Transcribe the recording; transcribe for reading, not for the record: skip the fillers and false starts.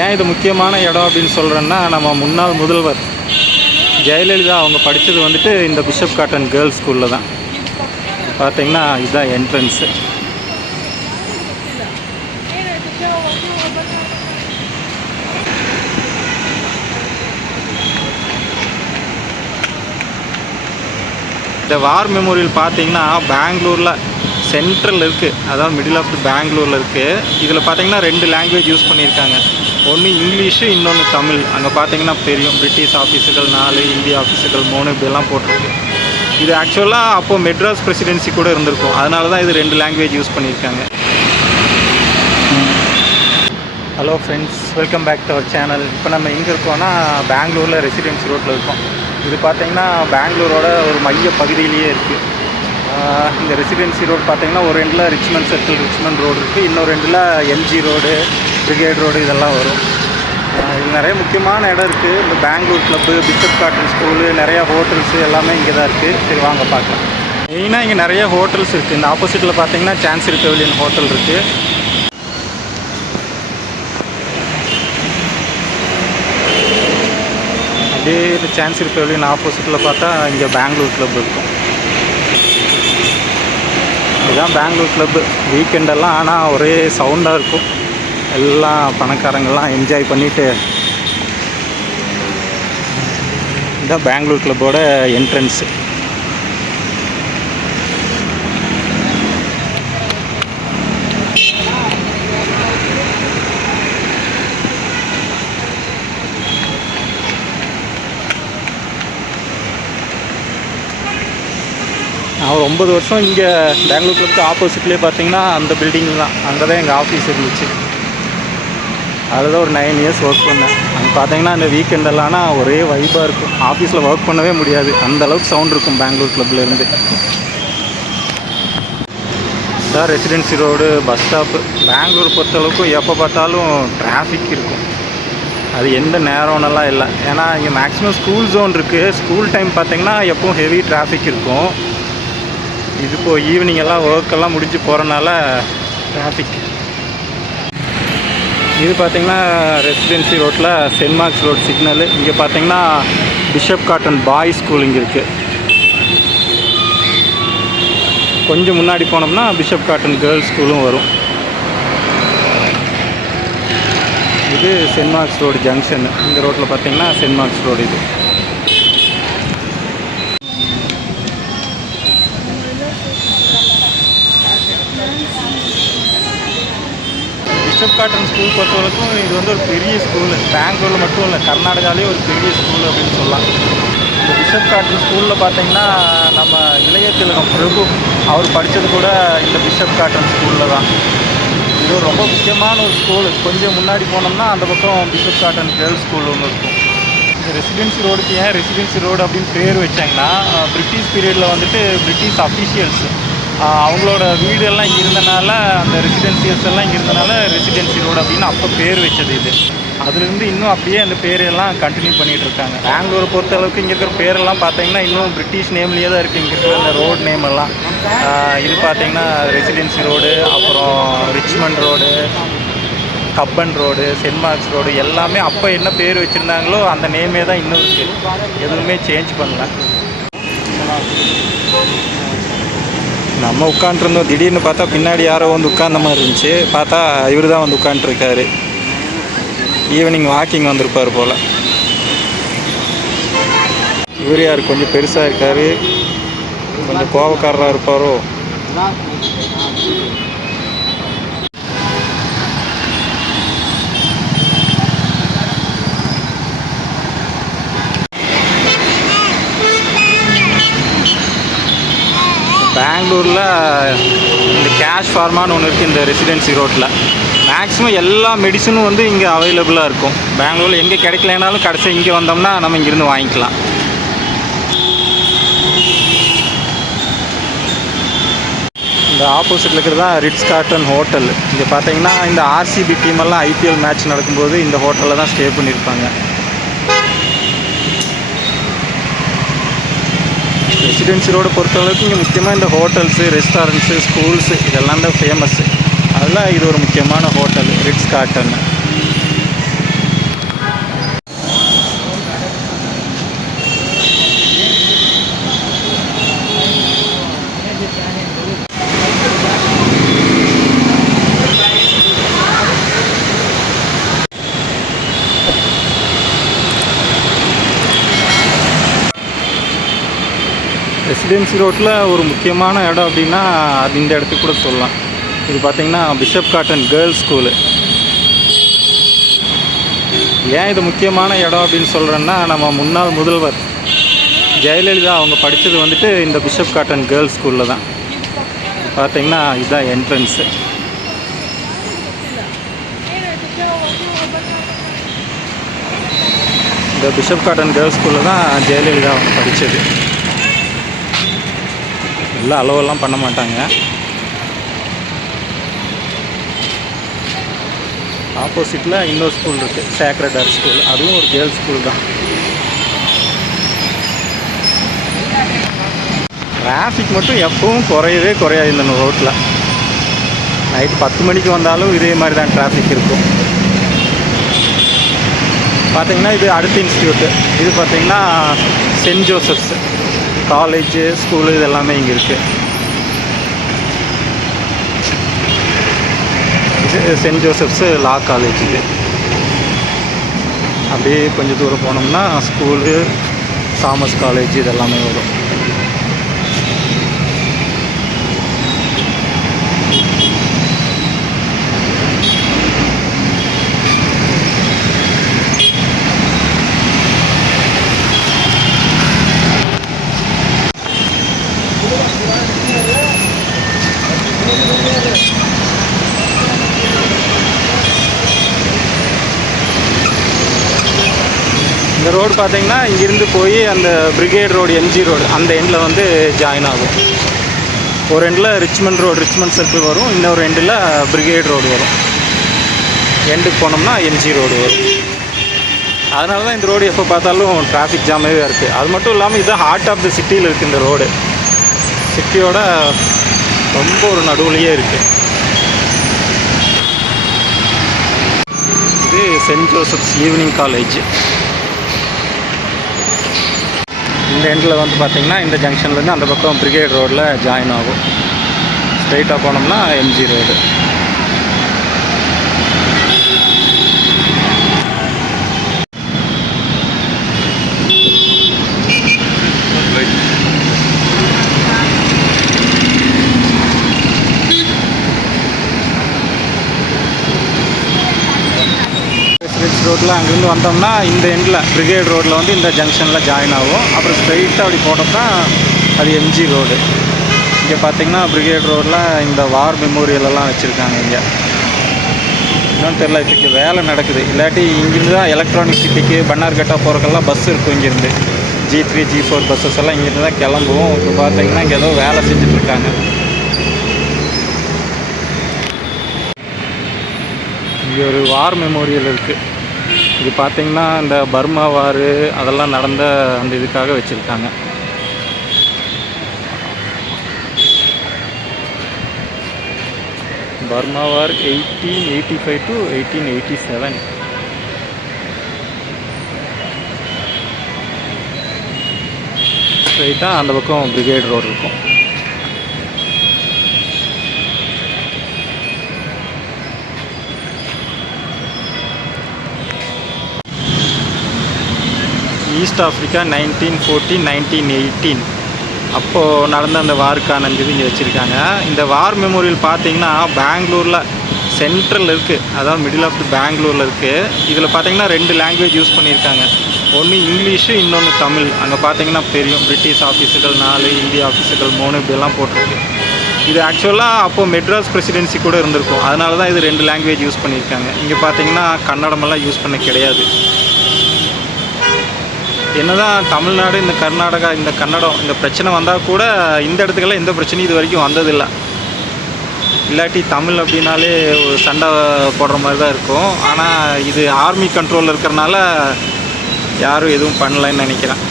ஏன் இது முக்கியமான இடம் அப்படின்னு சொல்கிறேன்னா, நம்ம முன்னாள் முதல்வர் ஜெயலலிதா அவங்க படித்தது வந்துட்டு இந்த பிஷப் காட்டன் கேர்ள்ஸ் ஸ்கூலில் தான். பார்த்தீங்கன்னா இதுதான் என்ட்ரன்ஸு. இந்த வார் மெமோரியல் பார்த்தீங்கன்னா பெங்களூரில் சென்ட்ரல் இருக்குது, அதாவது மிடில் ஆஃப் தி பெங்களூரில் இருக்குது. இதில் பார்த்தீங்கன்னா 2 லாங்குவேஜ் யூஸ் பண்ணியிருக்காங்க. ஒன்று இங்கிலீஷு, இன்னொன்று தமிழ். அங்கே பார்த்தீங்கன்னா தெரியும், பிரிட்டிஷ் ஆஃபீஸுகள் 4, இந்திய ஆஃபீஸுகள் 3 இப்படியெல்லாம் போட்டிருக்கு. இது ஆக்சுவலாக அப்போது மெட்ராஸ் பிரசிடென்சி கூட இருந்திருக்கும், அதனால தான் இது 2 லாங்குவேஜ் யூஸ் பண்ணியிருக்காங்க. Hello friends, welcome back to our channel. இப்போ நம்ம எங்கே இருக்கோம்னா பெங்களூரில் ரெசிடென்சி ரோட்டில் இருக்கோம். இது பார்த்திங்கன்னா பெங்களூரோட ஒரு மைய பகுதியிலேயே இருக்குது. இந்த ரெசிடென்சி ரோடு பார்த்திங்கன்னா ஒரு ரெண்டில் ரிச்மண்ட் சர்க்கிள், ரிச்மண்ட் ரோடு இருக்குது. இன்னொரு ரெண்டில் எம்ஜி ரோடு, பிரிகேட் ரோடு இதெல்லாம் வரும். இது நிறைய முக்கியமான இடம் இருக்குது. இந்த Bangalore club, Bishop Cotton school, நிறையா ஹோட்டல்ஸு எல்லாமே இங்கே தான் இருக்குது. சரி வாங்க பார்க்கலாம். மெயினாக இங்கே நிறைய ஹோட்டல்ஸ் இருக்குது. இந்த ஆப்போசிட்டில் பார்த்திங்கன்னா சான்சரி பெவிலியன் ஹோட்டல் இருக்குது. அப்படியே இந்த சான்சரி பெவிலியன் ஆப்போசிட்டில் பார்த்தா இங்கே பெங்களூர் கிளப் இருக்கும். இதுதான் பெங்களூர் கிளப்பு. வீக்கெண்டெல்லாம் ஆனால் ஒரே சவுண்டாக இருக்கும். எல்லாம் பணக்காரங்கள்லாம் என்ஜாய் பண்ணிவிட்டு, இதுதான் பெங்களூர் கிளப்போட என்ட்ரன்ஸு. நான் 9 வருஷம் இங்கே பெங்களூர் கிளப்புக்கு ஆப்போசிட்லேயே பார்த்தீங்கன்னா அந்த பில்டிங்கில் தான், அங்கே தான் எங்கள் ஆஃபீஸ் இருந்துச்சு. அதில் தான் ஒரு 9 இயர்ஸ் ஒர்க் பண்ணேன். அங்கே பார்த்தீங்கன்னா அந்த வீக்கெண்டெல்லாம்னா ஒரே வைப்பாக இருக்கும். ஆஃபீஸில் ஒர்க் பண்ணவே முடியாது, அந்தளவுக்கு சவுண்ட் இருக்கும் பெங்களூர் கிளப்லேருந்து. இதான் residency road, bus stop. Bangalore பொறுத்தளவுக்கு எப்போ பார்த்தாலும் டிராஃபிக் இருக்கும். அது எந்த நேரம்னெல்லாம் இல்லை, ஏன்னா இங்கே மேக்ஸிமம் ஸ்கூல் ஜோன் இருக்குது. ஸ்கூல் டைம் பார்த்திங்கன்னா எப்பவும் ஹெவி டிராஃபிக் இருக்கும். இது இப்போது ஈவினிங் எல்லாம் ஒர்க்கெல்லாம் முடிஞ்சு போகிறனால டிராஃபிக். இது பார்த்திங்கன்னா ரெசிடென்சி ரோட்டில் சென்ட் மார்க்ஸ் ரோட் சிக்னலு. இங்கே பார்த்திங்கன்னா பிஷப் காட்டன் பாய்ஸ் ஸ்கூல் இங்கே இருக்குது. கொஞ்சம் முன்னாடி போனோம்னா பிஷப் காட்டன் கேர்ள்ஸ் ஸ்கூலும் வரும். இது சென்ட் மார்க்ஸ் ரோடு ஜங்ஷன். இந்த ரோட்டில் பார்த்திங்கன்னா சென்ட் மார்க்ஸ் ரோடு. இது பிஷப் காட்டன் ஸ்கூல் பொறுத்தவரைக்கும் இது வந்து ஒரு பெரிய ஸ்கூலு. பெங்களூரில் மட்டும் இல்லை, கர்நாடகாவிலே ஒரு பெரிய ஸ்கூல் அப்படின்னு சொல்லலாம். இந்த பிஷப் காட்டன் ஸ்கூலில் பார்த்திங்கன்னா நம்ம இளைய திலகம் பிரபு அவர் படித்தது கூட இந்த பிஷப் காட்டன் ஸ்கூலில் தான். இது ரொம்ப முக்கியமான ஒரு ஸ்கூலு. கொஞ்சம் முன்னாடி போனோம்னா அந்த பக்கம் பிஷப் காட்டன் கேர்ள்ஸ் ஸ்கூல் ஒன்று இருக்கும். இந்த ரெசிடென்சி ரோடுக்கு ஏன் ரெசிடென்சி ரோடு அப்படின்னு பேர் வச்சாங்கன்னா, பிரிட்டிஷ் பீரியடில் வந்துட்டு பிரிட்டிஷ் அஃபீஷியல்ஸ் அவங்களோட வீடெல்லாம் இங்கே இருந்தனால, அந்த ரெசிடென்சியல்ஸ் எல்லாம் இங்கே இருந்தனால ரெசிடென்சி ரோடு அப்படின்னு அப்போ பேர் வச்சது இது. அதுலேருந்து இன்னும் அப்படியே அந்த பேரெல்லாம் கண்டினியூ பண்ணிகிட்டு இருக்காங்க. பெங்களூரை பொறுத்தளவுக்கு இங்கே இருக்கிற பேரெல்லாம் பார்த்தீங்கன்னா இன்னும் பிரிட்டிஷ் நேம்லேயே தான் இருக்குது. இங்கே இருக்கிற அந்த ரோடு நேம் எல்லாம் இது பார்த்தீங்கன்னா ரெசிடென்சி ரோடு, அப்புறம் Richmond road, Cubbon road, Saint Marks road எல்லாமே அப்போ என்ன பேர் வச்சுருந்தாங்களோ அந்த நேமே தான் இன்னும் இருக்குது. எதுவுமே சேஞ்ச் பண்ணல. நம்ம உட்காண்ட்ருந்தோம், திடீர்னு பார்த்தா பின்னாடி யாரோ வந்து உட்கார்ந்த மாதிரி இருந்துச்சு. பார்த்தா இவர் தான் வந்து உட்காண்ட்ருக்காரு. ஈவினிங் வாக்கிங் வந்திருப்பார் போல். இவர் யார், கொஞ்சம் பெருசாக இருக்கார், கொஞ்சம் கோபக்காரராக இருப்பாரோ. பெங்களூரில் இந்த கேஷ் ஃபார்மான்னு ஒன்று இருக்குது இந்த ரெசிடென்சி ரோட்டில். மேக்ஸிமம் எல்லா மெடிசனும் வந்து இங்கே அவைலபிளாக இருக்கும். பெங்களூரில் எங்கே கிடைக்கலனாலும் கடைசி இங்கே வந்தோம்னா நம்ம இங்கேருந்து வாங்கிக்கலாம். இந்த ஆப்போசிட்டில் இருக்கிறது தான் ரிட்ஸ் காட்டன் ஹோட்டல். இங்கே பார்த்தீங்கன்னா இந்த ஆர்சிபி டீமெல்லாம் ஐபிஎல் மேட்ச் நடக்கும்போது இந்த ஹோட்டலில் தான் ஸ்டே பண்ணியிருப்பாங்க. ரெசிடென்சி ரோடு பொறுத்தளவுக்கு இங்கே முக்கியமாக இந்த ஹோட்டல்ஸு, ரெஸ்டாரண்ட்ஸு, ஸ்கூல்ஸு இதெல்லாம் தான் ஃபேமஸ்ஸு. அதில் இது ஒரு முக்கியமான ஹோட்டல் ரிட்ஸ் காட்டன். பிரசிடென்சி ரோட்டில் ஒரு முக்கியமான இடம் அப்படின்னா அது இந்த இடத்துக்கு கூட சொல்லலாம். இது பார்த்திங்கன்னா பிஷப் காட்டன் கேர்ள்ஸ் ஸ்கூலு. ஏன் இது முக்கியமான இடம் அப்படின்னு சொல்கிறேன்னா, நம்ம முன்னாள் முதல்வர் ஜெயலலிதா அவங்க படித்தது வந்துட்டு இந்த பிஷப் காட்டன் கேர்ள்ஸ் ஸ்கூலில் தான். பார்த்திங்கன்னா இதுதான் என்ட்ரன்ஸு. இந்த பிஷப் காட்டன் கேர்ள்ஸ் ஸ்கூலில் தான் ஜெயலலிதா அவங்க படித்தது. எல்லாம் அளவெல்லாம் பண்ண மாட்டாங்க. ஆப்போசிட்டில் இன்னொரு ஸ்கூல் இருக்குது, சேக்ரட் ஹார்ட் ஸ்கூல். அதுவும் ஒரு கேர்ள்ஸ் ஸ்கூல் தான். டிராஃபிக் மட்டும் எப்பவும் குறையவே குறையாது இந்த ரோட்டில். நைட்டு 10 மணிக்கு வந்தாலும் இதே மாதிரி தான் டிராஃபிக் இருக்கும். பார்த்திங்கன்னா இது அடுத்த இன்ஸ்டியூட்டு. இது பார்த்திங்கன்னா சென்ட் ஜோசப்ஸ் காலேஜு ஸ்கூலு இது எல்லாமே இங்கே இருக்குது. இது சென்ட் ஜோசப்ஸு லா காலேஜ். இது அப்படியே கொஞ்சம் தூரம் போனோம்னா ஸ்கூலு, தாமஸ் காலேஜ் இதெல்லாமே வரும். இந்த ரோடு பார்த்திங்கன்னா இங்கேருந்து போய் அந்த பிரிகேட் ரோடு, எம்ஜி ரோடு அந்த எண்டில் வந்து ஜாயின் ஆகும். ஒரு எண்டில் ரிச்மண்ட் ரோடு, ரிச்மண்ட் சர்க்கிள் வரும். இன்னொரு எண்டில் பிரிகேட் ரோடு வரும். எண்டுக்கு போனோம்னா எம்ஜி ரோடு வரும். அதனால தான் இந்த ரோடு எப்போ பார்த்தாலும் டிராஃபிக் ஜாமாகவே இருக்குது. அது மட்டும் இல்லாமல் இது ஹார்ட் ஆஃப் த சிட்டியில் இருக்குது. இந்த ரோடு சிட்டியோட ரொம்ப ஒரு நடுவுலையே இருக்குது. இது சென்ட் ஜோசப்ஸ் ஈவினிங் காலேஜ். இந்த எண்டில் வந்து பார்த்திங்கன்னா இந்த ஜங்ஷன்லேருந்து அந்த பக்கம் பிரிகேட் ரோடில் ஜாயின் ஆகும். ஸ்ட்ரைட்டாக போனோம்னா எம்ஜி ரோடு. ரோட்டில் அங்கேருந்து வந்தோம்னா இந்த எண்டில் பிரிகேட் ரோட்டில் வந்து இந்த ஜங்ஷனில் ஜாயின் ஆகும். அப்புறம் ஸ்ட்ரைட்டாக அப்படி போட்டோம்னா அது எம்ஜி ரோடு. இங்கே பார்த்திங்கன்னா பிரிகேட் ரோடில் இந்த வார் மெமோரியலெல்லாம் வச்சுருக்காங்க. இங்கே இன்னும் தெரில, இப்போ வேலை நடக்குது. இல்லாட்டி இங்கேருந்து தான் எலக்ட்ரானிக் சிட்டிக்கு பன்னார்கட்டா போகிறக்கெல்லாம் பஸ் இருக்கும். இங்கேருந்து G3 G4 பஸ்ஸஸ் எல்லாம் இங்கேருந்து தான் கிளம்புவோம். இப்போ பார்த்திங்கன்னா இங்கே ஏதோ வேலை செஞ்சிட்ருக்காங்க. இங்கே ஒரு வார் மெமோரியல் இருக்குது. இது பார்த்திங்கன்னா இந்த பர்மா வார் அதெல்லாம் நடந்த அந்த இதுக்காக வச்சுருக்காங்க. Burma war 1885 to 1887. ஸ்ட்ரைட்டாக அந்த பக்கம் பிரிகேட் ரோடு இருக்கும். ஈஸ்ட் ஆஃப்ரிக்கா 1914 1918 அப்போது நடந்த அந்த வாருக்கான இது இங்கே வச்சுருக்காங்க. இந்த வார் மெமோரியல் பார்த்திங்கன்னா பெங்களூரில் சென்ட்ரல் இருக்குது, அதாவது மிடில் ஆஃப் தி பெங்களூரில் இருக்குது. இதில் பார்த்திங்கன்னா 2 லாங்குவேஜ் யூஸ் பண்ணியிருக்காங்க. ஒன்று இங்கிலீஷு, இன்னொன்று தமிழ். அங்கே பார்த்திங்கன்னா தெரியும், பிரிட்டிஷ் ஆஃபீஸுகள் 4, இந்திய ஆஃபீஸுகள் 3 இப்படியெல்லாம் போட்டிருக்கு. இது ஆக்சுவலாக அப்போது மெட்ராஸ் பிரசிடென்சி கூட இருந்திருக்கும். அதனால தான் இது 2 லாங்குவேஜ் யூஸ் பண்ணியிருக்காங்க. இங்கே பார்த்திங்கன்னா கன்னடமெல்லாம் யூஸ் பண்ண கிடையாது. என்னதான் தமிழ்நாடு, இந்த கர்நாடகா, இந்த கன்னடம் இந்த பிரச்சனை வந்தால் கூட இந்த இடத்துக்கெல்லாம் எந்த பிரச்சனையும் இது வரைக்கும் வந்ததில்லை. இல்லாட்டி தமிழ் அப்படின்னாலே ஒரு சண்டை போடுற மாதிரி தான் இருக்கும். ஆனால் இது ஆர்மி கண்ட்ரோலில் இருக்கிறனால யாரும் எதுவும் பண்ணலைன்னு நினைக்கிறேன்.